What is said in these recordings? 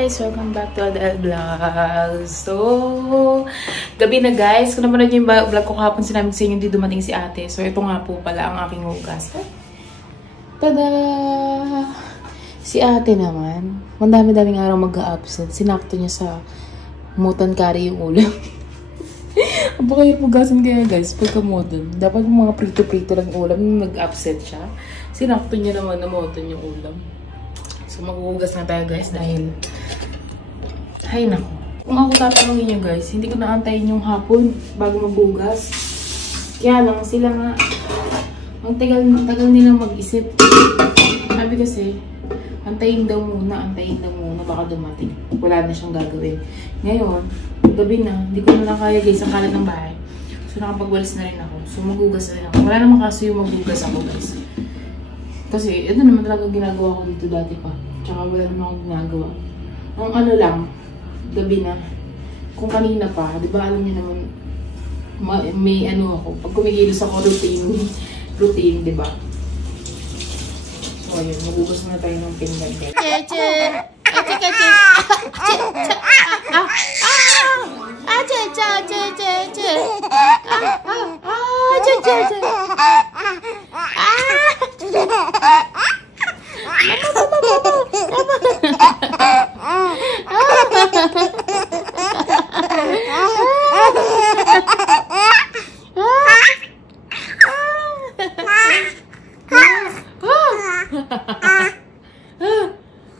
guys! Welcome back to Adel Vlogs. So, gabi na guys. Kung naman yung vlog ko kahapon, sinabi sa inyo hindi dumating si ate. So, ito nga po pala ang aking hugas. Tada! Si ate naman, mandami-daming araw mag-a-absent. Sinakto niya sa mutan curry yung ulam. Ang bakayot hugasan kaya guys, pagka-mutan. Dapat yung mga prito-prito lang ulam, nag-absent siya. Sinakto niya naman na mutan yung ulam. So, maghuhugas na tayo guys dahil hay nako. Kung ako tatanungin nyo guys, hindi ko naantayin yung hapon bago maghugas. Kaya lang sila nga, ang tagal nilang mag-isip. Sabi kasi, antayin daw muna, baka dumating. Wala na siyang gagawin. Ngayon, gabi na, hindi ko na kaya guys ang kalat ng bahay. So, nakapagwalis na rin ako. So, maghugas na rin ako. Wala naman kasi yung maghugas ako guys. Kasi, ito naman talaga ginagawa ko dito dati pa. Tsaka wala naman akong ginagawa. Ang ano lang, gabi na. Kung kanina pa, di ba alam niyo naman, may ano ako, pag kumikilos ako routine, di ba? So, ayun, magugas na tayo ng pinggan.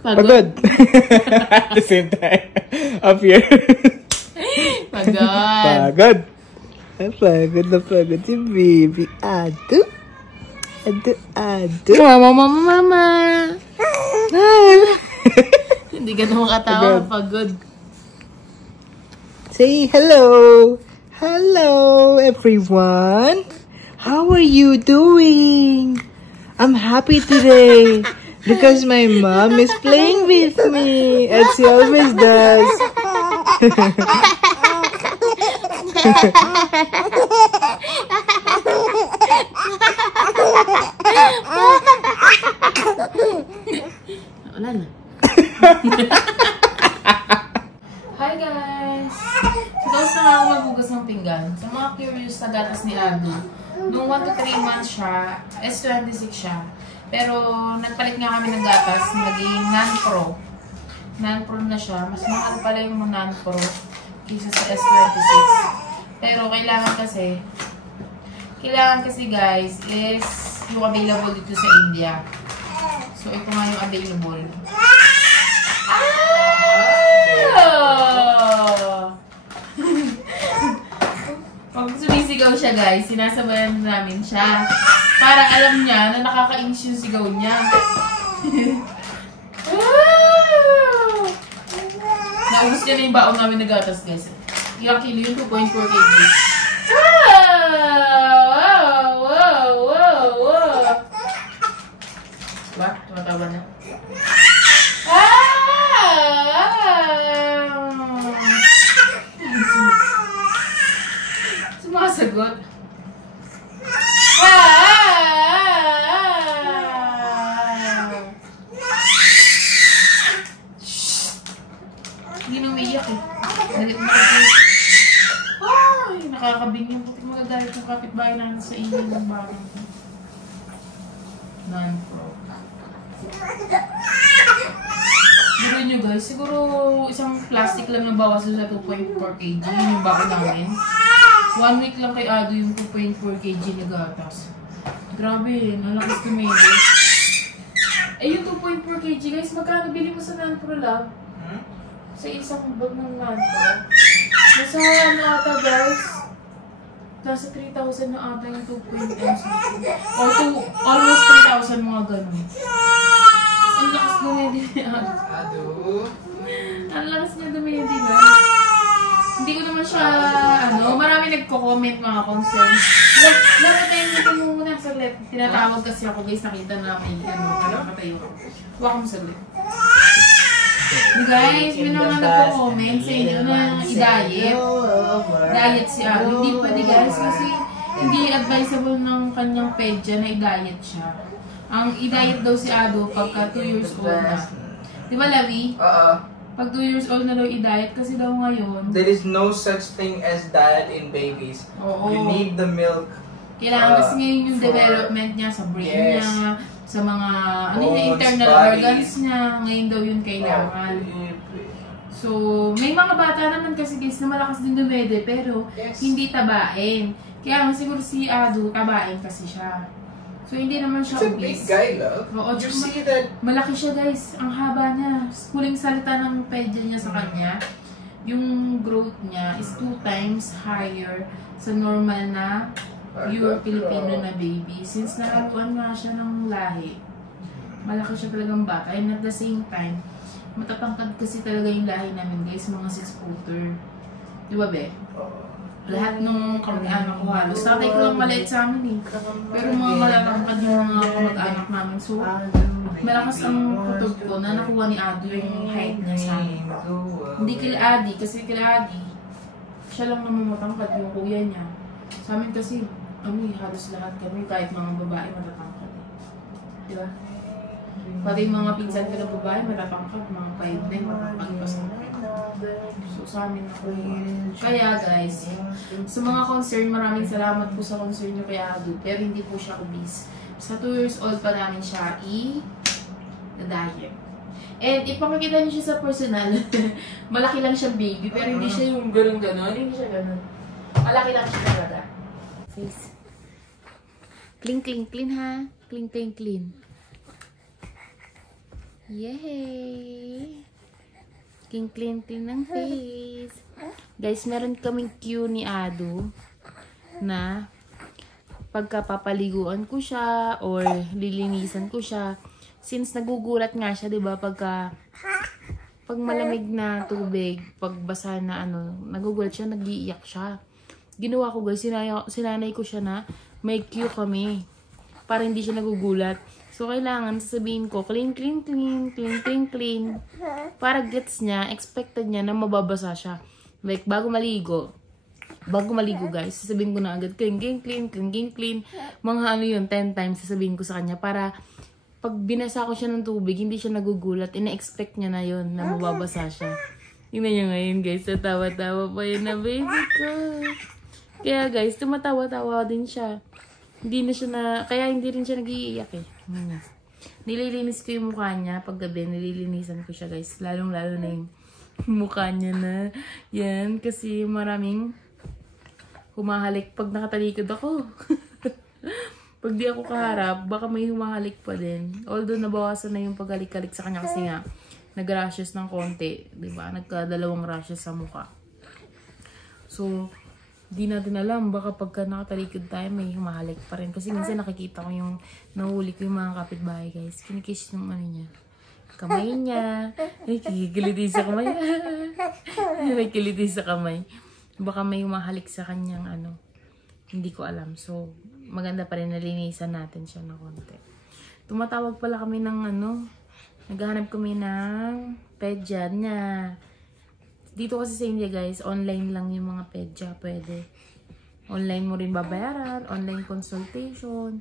Pagod. At the same time, up here. Pagod. Pagod si baby. Ado. Mama. Hindi ka naman katawa. Pagod. Say hello. Hello, everyone. How are you doing? I'm happy today. Because my mom is playing with me, as she always does. Wala na. Hi guys! Tapos na ako maghugas ng pinggan. Sa mga curious sa gatas ni Ado, nung 1 to 3 months siya, S26 siya. Pero, nagpalit nga kami ng gatas, naging non-pro. Non-pro na siya. Mas mahal pala yung non-pro kaysa sa S26. Pero, kailangan kasi guys, is yung available dito sa India. So, ito nga yung available. Pag sumisigaw siya guys, sinasabayan namin siya. Para alam niya na nakakainis yung sigaw niya. Naubos niya na yung baon namin na gatas guys. Ilang kilo yung 2.4 kg. Wow. Diba? Tumatawa na. Sumasagot. Hindi na umiiyak eh. Ay, nakakabing yung putik magagalit ng kapitbahay natin sa inyo ng bagay. Non-pro. Siguro nyo guys, siguro isang plastic lang na bawas sa 2.4 kg. Yun yung bako namin. 1 week lang kay Ado yung 2.4 kg na gatas. Grabe, nalakas tumili. Eh yung 2.4 kg guys, magkano bili mo sa non-pro lang? Sa isang bag ng non-pro. Nasa ano ata guys? Nasa 3,000 na ata yung 2.4. Or almost 3,000 mga ganun. Ang lakas dumili ni Ado. Ang lakas niya dumili guys. Hindi ko naman siya, marami nagko-comment mga concern. Laro tayo nito muna saglit. Tinatawag kasi ako guys, nakita na may nakatayo. Huwag mo saglit. Guys, may naman nagko-comment sa inyo na i-diet. Diet si Ado. Hindi pwede guys kasi hindi advisable ng kanyang pedya na i-diet siya. Ang i-diet daw si Ado pagka 2 years old na. Di ba, Lavi? Oo. Pag 2 years old na daw i-diet kasi daw ngayon. There is no such thing as diet in babies. Oo. You need the milk. Kailangan kasi ngayon yung development niya sa brain niya, sa mga internal body. organs niya. Ngayon daw yun kailangan. So, may mga bata naman kasi guys na malakas din dumede pero hindi tabain. Kaya nga siguro si Adu, tabain kasi siya. So, hindi naman siya It's a obese. big guy, love. Oo, You see that? malaki siya guys. Ang haba niya. Huling salita ng pedya niya sa kanya, yung growth niya is 2 times higher sa normal na pure Filipino na baby. Since nakakuan nga siya ng lahi, malaki siya talagang bata. And at the same time, matatangkad kasi talaga yung lahi namin guys, mga 6-footer. Di ba, be? Lahat ng kamag-anak ko halos. Tatay ko lang maliit sa amin eh. Pero mga malatangkad yung mga kamag-anak namin. So, malakas ang kutob ko na nakuha ni Ado yung height niya sa amin. Hindi kila Adi, kasi kila Adi, siya lang naman matangkad yung kuya niya. Sa amin kasi, halos lahat kami, kahit mga babae matatangkad. Diba? Pati yung mga pinsan ko na babae matatangkad, mga 5'9", matatangkad pa sa amin. So sa amin ako. Kaya guys, sa mga concern, maraming salamat po sa concern nyo kay Ado. Pero hindi po siya obese. Sa 2 years old pa namin siya i-diet. And ipakikita niyo siya sa personal. Malaki lang siya baby, pero hindi siya yung gano'n-gano'n. Hindi siya gano'n. Malaki lang siya talaga. Face. Clean, clean, clean ha. Clean, clean, clean. Yay! Clean, clean, clean ng face. Guys, meron kaming cue ni Ado na pagkapapaliguan ko siya or lilinisan ko siya. Since nagugulat nga siya, 'di ba, pag malamig na tubig, pag basa na nagugulat siya, nag-iiyak siya. Ginawa ko guys, sinanay ko siya na may cue kami para hindi siya nagugulat. So, kailangan sasabihin ko, clean, clean, clean, clean, clean, clean. Para gets niya, expected niya na mababasa siya. Like, bago maligo guys, sasabihin ko na agad, clean, clean, clean, clean, clean, clean. Mga 10 times sasabihin ko sa kanya para pag binasa ko siya ng tubig, hindi siya nagugulat. Ina-expect niya na yun, na mababasa siya. Tingnan niyo ngayon guys, natawa-tawa pa yun na baby ko. Kaya guys, tumatawa-tawa din siya. Kaya hindi rin siya nag-iiyak eh. Nililinis ko yung mukha niya. Pag gabi, nililinisan ko siya guys. Lalong-lalo na yung mukha niya na. Yan, kasi maraming humahalik pag nakatalikod ako. Pag di ako kaharap, baka may humahalik pa din. Although nabawasan na yung paghalik-halik sa kanya kasi nga nag-rashes ng konti. Diba? Nagka2 rashes sa mukha. So, di natin alam, baka pagka nakatalikod tayo, may humahalik pa rin. Kasi minsan nakikita ko yung, nahuli ko yung mga kapitbahay guys. Kinikiss yung niya. Kamay niya. Ay, kikiliti sa kamay. May kiliti sa kamay. Baka may humahalik sa kanyang hindi ko alam. So, maganda pa rin nalinisan natin siya ng konti. Tumatawag pala kami ng naghahanap kami ng pedya niya. Dito kasi sa India guys, online lang yung mga pedya. Pwede. Online mo rin babayaran, online consultation.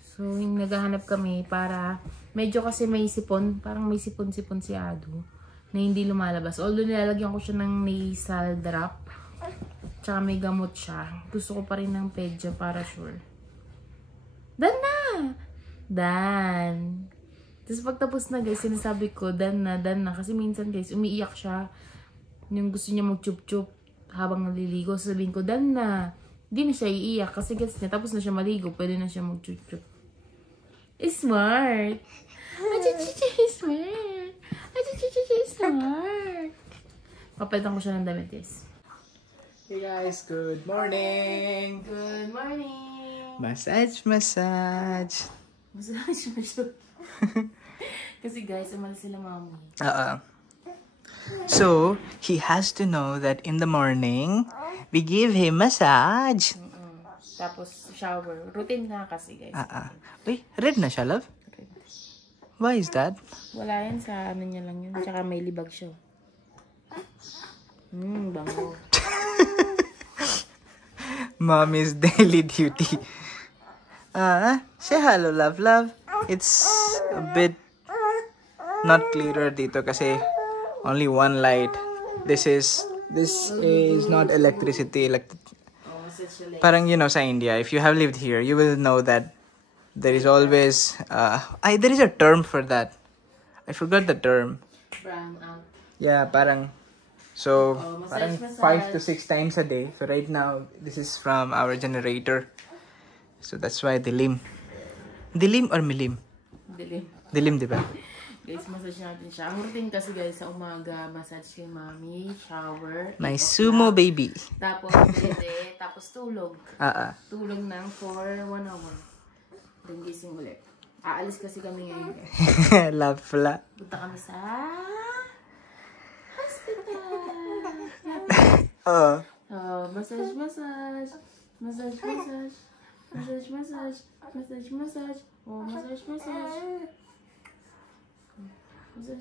So, yung naghahanap kami para, medyo kasi may sipon, parang may sipon-sipon si Ado na hindi lumalabas. Although nilalagyan ko siya ng nasal drop, tsaka may gamot siya. Gusto ko pa rin ng pedya para sure. Dan na! Dan! Tapos pagtapos na guys, sinasabi ko, dan na. Kasi minsan guys, umiiyak siya. Yung gusto niya mag-chup-chup habang naliligo, sasabihin ko, dan na. Hindi na siya iiyak kasi gets niya. Tapos na siya maligo, pwede na siya mag-chup-chup. Smart! Smart! Smart! Papalitan ko siya ng damit, guys. Hey guys, good morning! Good morning! Massage. Massage. Kasi guys, umalis sila mami. So, he has to know that in the morning, we give him massage. Tapos, shower. Routine nga kasi, guys. Uy, red na siya, love? Red. Why is that? Wala yan sa niya lang yun. Tsaka may libag siya. Bango. Mommy's daily duty. Say hello, love. It's a bit not clearer dito kasi Only one light. This is not electricity. Parang, you know, sa India, if you have lived here, you will know that there is always there is a term for that. I forgot the term. Brown out. Yeah, parang so Massage. 5 to 6 times a day. So right now, this is from our generator. So that's why dilim. Dilim or milim? Dilim. Dilim, di ba? Guys, massage natin siya. Ang routine kasi guys, sa umaga, massage kay mami, shower. My sumo baby. Tapos, tapos tulog. Tulog ng for 1 hour. Then gising ulit. Aalis kasi kami ngayon. Love pala. Punta kami sa hospital. Massage. Massage. Oh,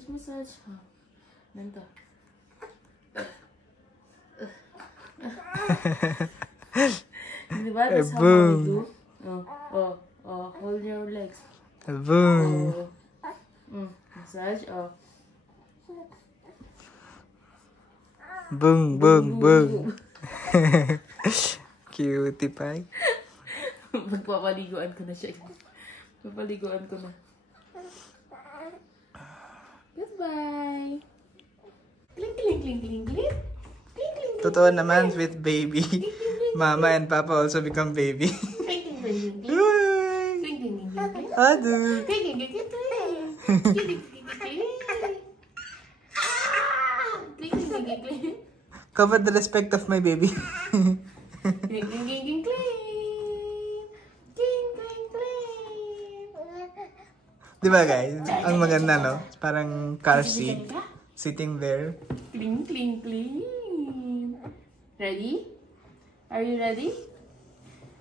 massage. Oh, ganito. Diba? That's how we do. Hold your legs. Boom. Massage. Boom, boom, boom. Cutie pie. Magpapaliguan ko na siya. Papaliguan ko na. Goodbye. Cling, cling, cling, cling, cling. Totoo naman with baby. Mama and Papa also become baby. Adu. Cover the respect of my baby. Diba guys? Ang maganda, no? Parang car seat. Sitting there. Clean, clean, clean. Ready? Are you ready?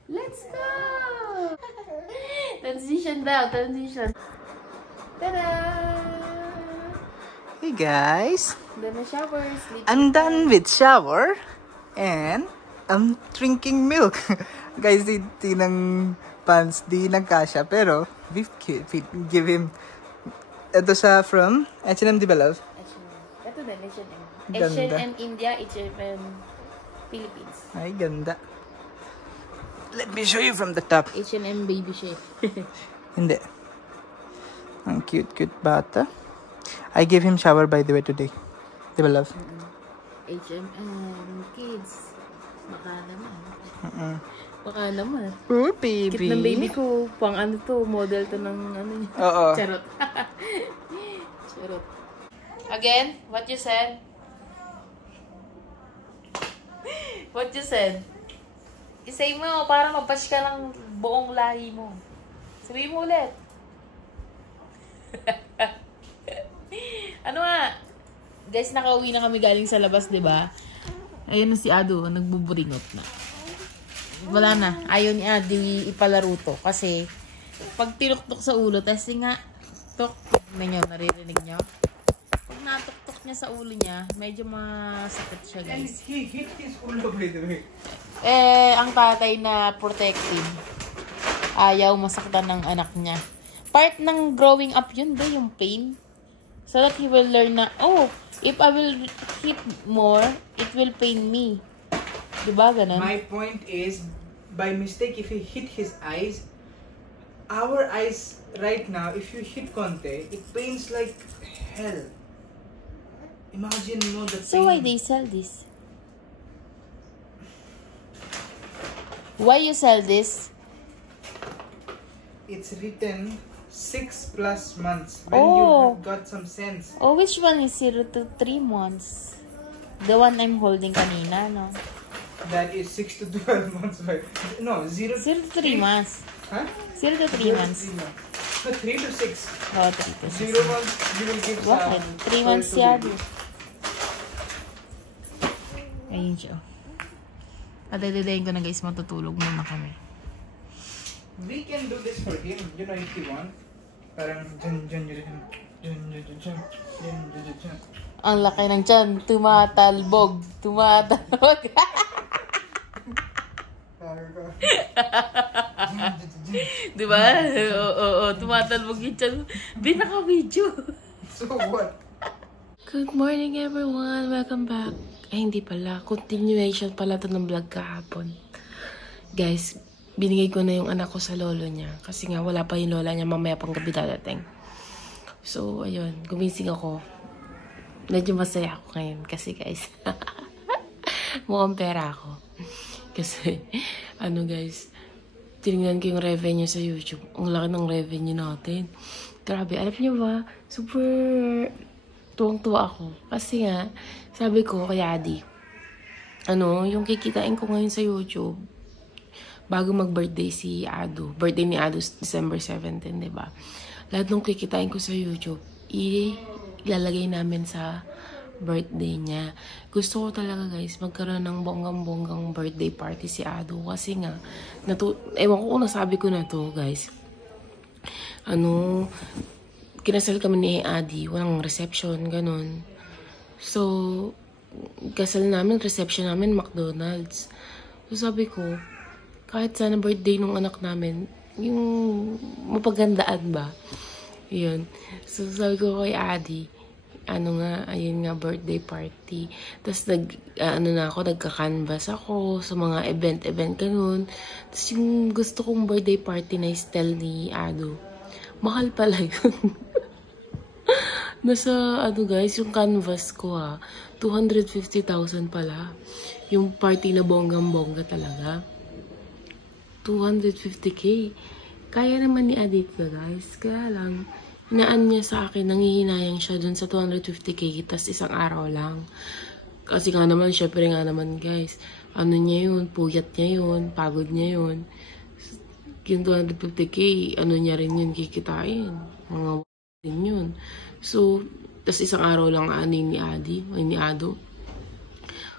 Let's go! Transition daw, transition. Ta-da! Hey guys! Done na shower, sleep. I'm done with shower. And I'm drinking milk. Guys, di ng pants, di nagkasya. Pero, we give him. Ito sa from H&M, di ba love? H&M. Ito din, H&M. Ganda. H&M India, H&M Philippines. Ay, ganda. Let me show you from the top. H&M baby shape. Hindi. Ang cute bata. I gave him shower by the way today. Di ba love? H&M kids. Baka naman. Baka naman. Oh, baby. Cute ng baby ko. Pang ano to, model to ng ano niya. Oo. Charot. Charot. Again, what you said? What you said? Isay mo, para mabash ka ng buong lahi mo. Sabihin mo ulit. Ano nga? Guys, nakauwi na kami galing sa labas, diba? Ayun na si Ado, nagbuburingot na. Wala na. Ayaw ni Ado ipalaro to. Kasi, pag tinuktok sa ulo, testing nga, tok, tignan nyo, naririnig nyo. Pag natuktok niya sa ulo niya, medyo masakit siya, guys. He hit his ulo by the way. Ang tatay na protective, ayaw masaktan ng anak niya. Part ng growing up yun, ba, yung pain. So that he will learn na, oh, if I will hit more, it will pain me. Diba, ganun? My point is, by mistake, if he hit his eyes, our eyes right now, if you hit konti, it pains like hell. Imagine mo the pain. So why they sell this? Why you sell this? It's written 6+ months when Oh. you have got some sense. Oh, which one is 0 to 3 months? The one I'm holding kanina, no? That is 6 to 12 months. No, 0 0 to 3 months. Huh? 0 to 3 months. No, 3 to 6. Oh, 3 to 6. 0 months, you will give Bakit? 3 months to siya. baby. Ayun siya. Adadayin ko na guys, matutulog muna kami. We can do this for him, you know, if you want. Parang jun. Ang laki ng tiyan, tumatalbog. Diba? Oo, tumatalbog yung tiyan. Di naka-video. So what? Good morning everyone! Welcome back! Ay, hindi pala. Continuation pala to ng vlog kahapon. Guys, binigay ko na yung anak ko sa lolo niya. Kasi nga, wala pa yung lola niya. Mamaya pang gabi dadating. So, ayun. Gumising ako. Medyo masaya ako ngayon. Kasi guys, mukhang pera ako. Kasi, guys, tinignan ko yung revenue sa YouTube. Ang laki ng revenue natin. Grabe, alam niyo ba? Super tuwang-tuwa ako. Kasi nga, sabi ko kay Adi, yung kikitain ko ngayon sa YouTube, bago mag-birthday si Ado. Birthday ni Ado, December 17, diba? Lahat ng kikitain ko sa YouTube, ilalagay namin sa birthday niya. Gusto ko talaga, guys, magkaroon ng bonggang-bonggang birthday party si Ado. Kasi nga, ewan ko kung nasabi ko na to, guys. Kinasal kami ni Adi, walang reception, ganun. So, kasal namin, reception namin, McDonald's. So, sabi ko, kahit sana birthday nung anak namin, yung mapagandaan ba? Yun. So, sabi ko kay Adi, ayun nga, birthday party. Tapos, nagka-canvas ako sa mga event, ganun. Tapos, yung gusto kong birthday party na style ni Ado, mahal pala yun. Nasa, guys, yung canvas ko, 250,000 pala. Yung party na bonggang-bongga talaga. 250K. Kaya naman ni Aditya, guys. Kaya lang, hinaan niya sa akin, nangihinayang siya dun sa 250K, tas isang araw lang. Kasi nga naman, syempre nga naman, guys, niya yun, puyat niya yun, pagod niya yun. Yung 250K, niya rin yun kikitain. Mga din yun. So, tas isang araw lang ni Ado.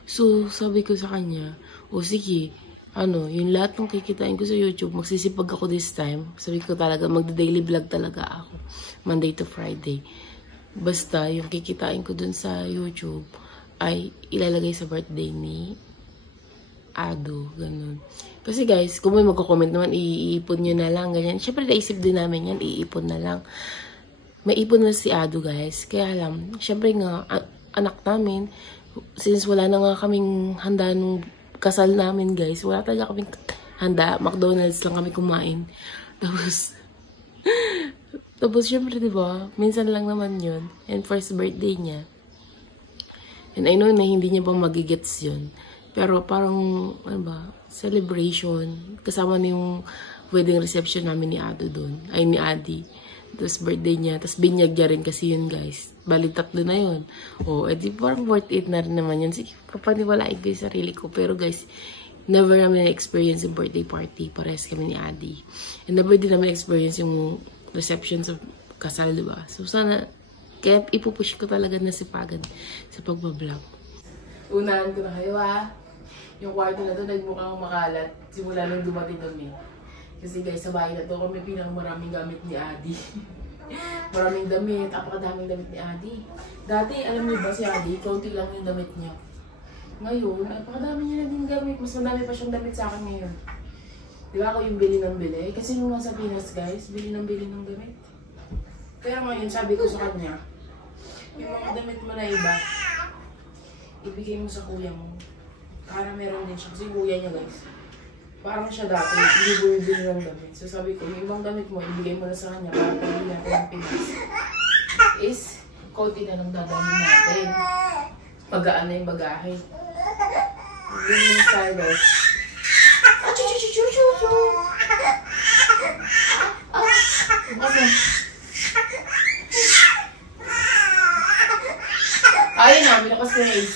So, sabi ko sa kanya, sige, yung lahat ng kikitain ko sa YouTube, magsisipag ako this time. Sabi ko talaga, magda-daily vlog talaga ako. Monday to Friday. Basta, yung kikitain ko dun sa YouTube, ay ilalagay sa birthday ni Ado, ganun. Kasi guys, kung may magko-comment naman, iipon nyo na lang, ganyan. Siyempre, naisip din namin yan, iipon na lang. May ipon na si Ado, guys. Kaya alam, siyempre nga, anak namin, since wala na nga kaming handa nung kasal namin, guys, wala talaga kaming handa. McDonald's lang kami kumain. Tapos siyempre, diba, minsan lang naman yun. And first birthday niya. And I know na hindi niya pa magigets yun. Pero parang, celebration. Kasama na yung wedding reception namin ni Ado doon. Ay, ni Adi. Tapos birthday niya. Tapos binyag niya rin kasi yun, guys. Bali, 3 na yun. Edi parang worth it na rin naman yun. Sige, kapaniwalain ko yung sarili ko. Pero guys, never namin na-experience yung birthday party. Parehas kami ni Adi. And never din namin experience yung reception sa kasal, diba? So, sana, kaya ipupush ko talaga na sipagan sa pagbablog. Unahan ko na kayo, Yung kwarto na to, nagmukhang makalat. Simula nung dumating kami. Kasi guys, sa bahay na to, kami maraming gamit ni Adi. Maraming damit, apakadaming damit ni Adi. Dati, alam niyo ba si Adi, kaunti lang yung damit niya. Ngayon, apakadami niya naging gamit. Mas madami pa siyang damit sa akin ngayon. Di ba ako yung bili ng bili? Kasi nung nasa Pinas, guys, bili ng damit. Kaya ngayon, sabi ko sa kanya, yung mga damit mo na iba, ibigay mo sa kuya mo. Para meron din siya. Kasi kuya niya, guys, parang siya dati, hindi bumibili ng damit. So sabi ko, yung ibang damit mo, ibigay mo na sa kanya para pagbilhin natin ng Pinas. Is, konti na lang dadalhin natin. Pagaan na yung bagahe. Ganyan yung style, guys. Ayun na, minakas ko yung AC.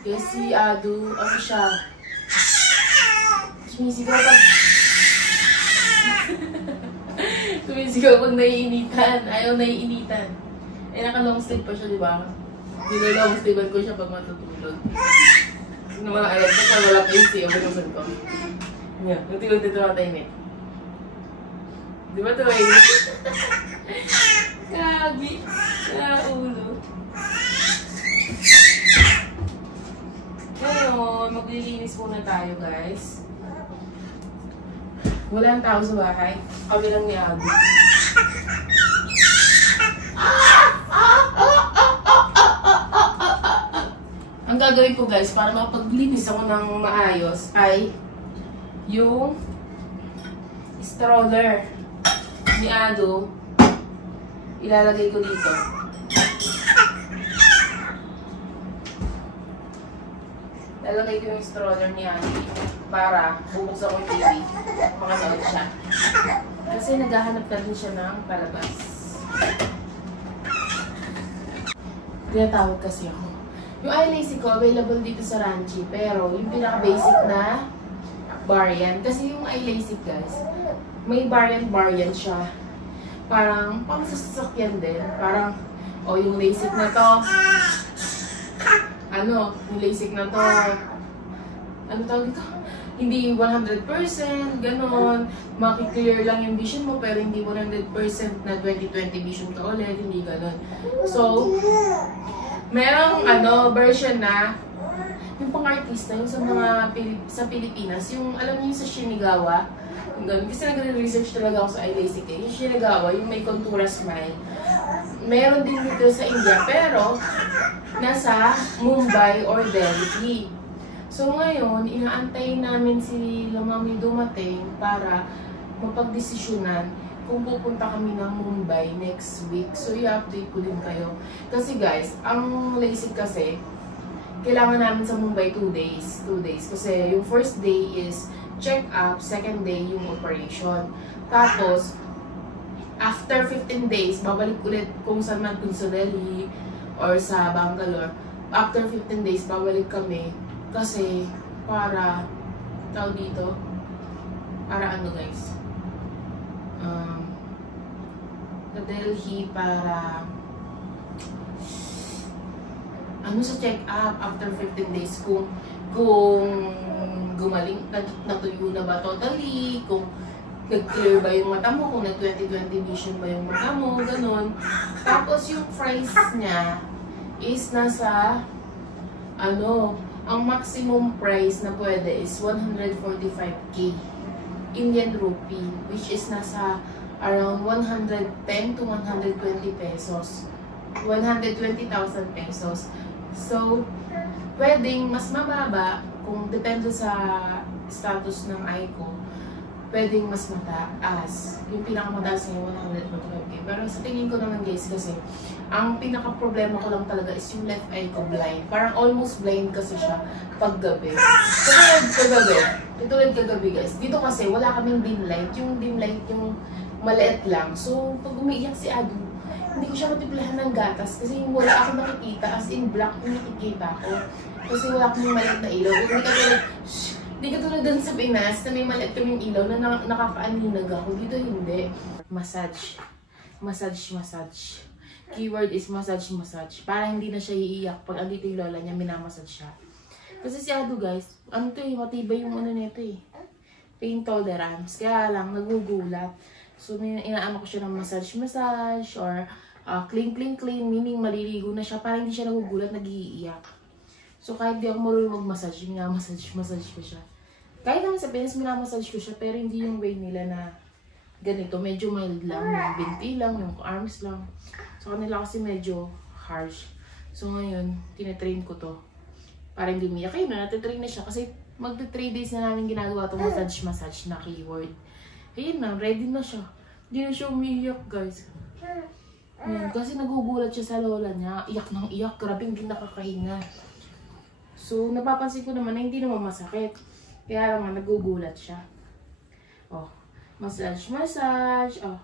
Yes, si Ado, siya. Sumisigaw pag naiinitan. Ayaw naiinitan. Naka-long sleeve pa siya, di ba? Nila-long sleeve ko siya pag matutulog. Yung mga ayat ko, wala pa yung siya, binusod ko. Yan, unti-unti ito matahimik. Di ba ito ay? Kagi. Ulo. Ngayon, maglilinis muna tayo, guys. Wala ang tao sa bahay. Kami lang ni Ado. gagawin ko guys, para makapaglinis ako ng maayos, ay yung stroller ni Ado, ilalagay ko dito. Ilalagay ko yung stroller ni Ado para bubuksan ko yung TV, makanood siya. Kasi naghahanap na din siya ng palabas. Tinatawag kasi ako. Yung eyelace ko, available dito sa Ranchi, pero yung pinaka-basic na variant. Kasi yung eyelace guys, may variant siya. Parang pang sasakyan din. Parang, yung LASIK na to, yung LASIK na to, ano tawag dito? Hindi 100%, ganon. Makiklear lang yung vision mo, pero hindi 100% na 20/20 vision ka ulit, hindi ganon. So, merong version na yung pang-artista, yung sa mga sa Pilipinas, yung alam niyo yung sa Shinagawa, yung ganun. Kasi nagre-research talaga ako sa eyelace eh. Yung Shinagawa, yung may contour smile. Meron din dito sa India, pero nasa Mumbai or Delhi. So ngayon, inaantay namin si Mami dumating para mapagdesisyonan kung pupunta kami ng Mumbai next week. So i-update ko din kayo. Kasi guys, ang LASIK kasi, kailangan namin sa Mumbai 2 days. 2 days. Kasi yung first day is check-up, second day yung operation. Tapos, after 15 days, babalik ulit kung saan man, kung sa Delhi or sa Bangalore. After 15 days, babalik kami. Kasi, para, tawag dito, para ano guys, sa Delhi para, sa check-up after 15 days, kung gumaling, natuyo na ba totally, kung nag-clear ba yung mata mo, kung nag-20/20 vision ba yung mata mo, ganun. Tapos yung price niya is nasa, ang maximum price na pwede is 145k Indian rupee, which is nasa around 110 to 120 pesos. 120,000 pesos. So, pwedeng mas mababa kung depende sa status ng eye ko. Pwedeng mas mataas. Yung pinakamataas niya 145k. Pero sa tingin ko naman guys, kasi ang pinaka-problema ko lang talaga is yung left eye ko blind. Parang almost blind kasi siya pag gabi. Katulad kagabi guys. Dito kasi wala kaming dim light. Yung dim light yung maliit lang. So pag umiiyak si Ado, hindi ko siya matiplahan ng gatas kasi wala akong nakikita. As in black yung nakikita ko. Kasi wala akong maliit na ilaw. Hindi katulad dun sa Pinas na may maliit kaming ilaw na nakakaaninag ako. Dito hindi. Massage. Massage. Keyword is massage. Para hindi na siya iiyak. Pag andito yung lola niya, minamassage siya. Kasi si Ado guys, matibay yung nito eh. Pain tolerance. Kaya lang, nagugulat. So, inaano ko siya ng massage or clean. Meaning, maliligo na siya para hindi siya nagugulat, nag-iiyak. So, kahit di ako marunong mag-massage, minamassage ko siya. Kahit naman sa Pinas, minamassage ko siya, pero hindi yung way nila na ganito. Medyo mild lang, yung binti lang, yung arms lang. So, kanila kasi medyo harsh. So, ngayon, tinatrain ko to. Para hindi umiyak. Ayun na, natitrain na siya. Kasi magta-3 days na namin ginagawa itong massage na keyword. Ayun na, ready na siya. Hindi na siya umiiyak, guys. Ayun, kasi nagugulat siya sa lola niya. Iyak ng iyak. Grabe, hindi nakakahinga. So, napapansin ko naman na hindi naman masakit. Kaya lang nagugulat siya. Oh, massage. Oh,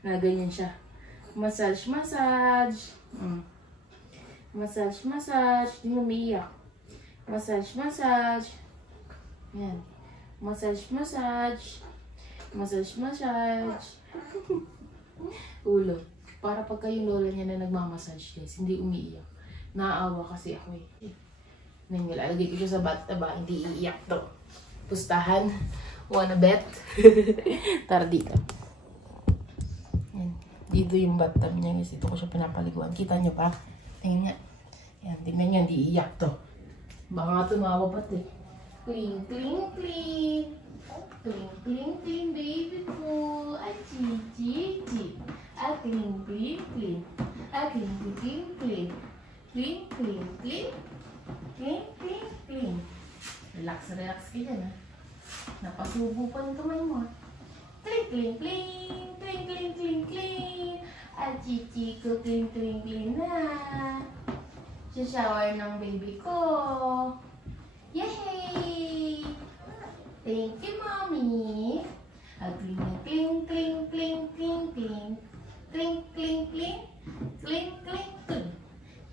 na ganyan siya. Massage. Massage. Hindi mo umiiyak. Massage. Yan. Massage. Ulo. Para pagka yung lola niya na nagmamassage guys, hindi umiiyak. Naaawa kasi ako eh. Nilalagay ko siya sa bathtub, hindi iiyak to. Pustahan. Wanna bet? Tara dito. Yan. Dito yung bathtub niya guys. Ito ko siya pinapaliguan. Kita niyo pa? Tingnan niya. Yan. Tingnan niya, hindi iiyak to. Baka nga tumawa pa eh. Clean, baby po. Chichi. Clean. Cling, cling, cling. Relax, relax ka dyan, ha? Napasubo pa yung kamay mo, ha? Cling, cling, cling. Cling, cling, cling, cling. At chichi ko, cling, cling, cling na. Shower ng baby ko. Yay! Thank you, Mommy. Cling, cling, cling, cling, cling, cling. Cling, cling, cling. Cling, cling, cling.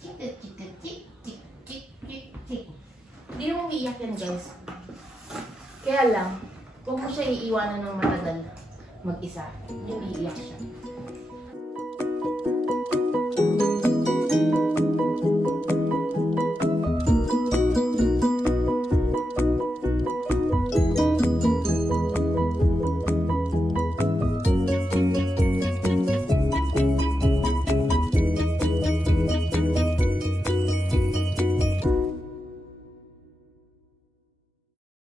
Chik, chik, chik, chik, chik, chik, chik, chik. Hindi mo umiiyak yan, guys. Kaya lang, kung mo siya iiwanan ng matagal mag-isa, umiiyak siya.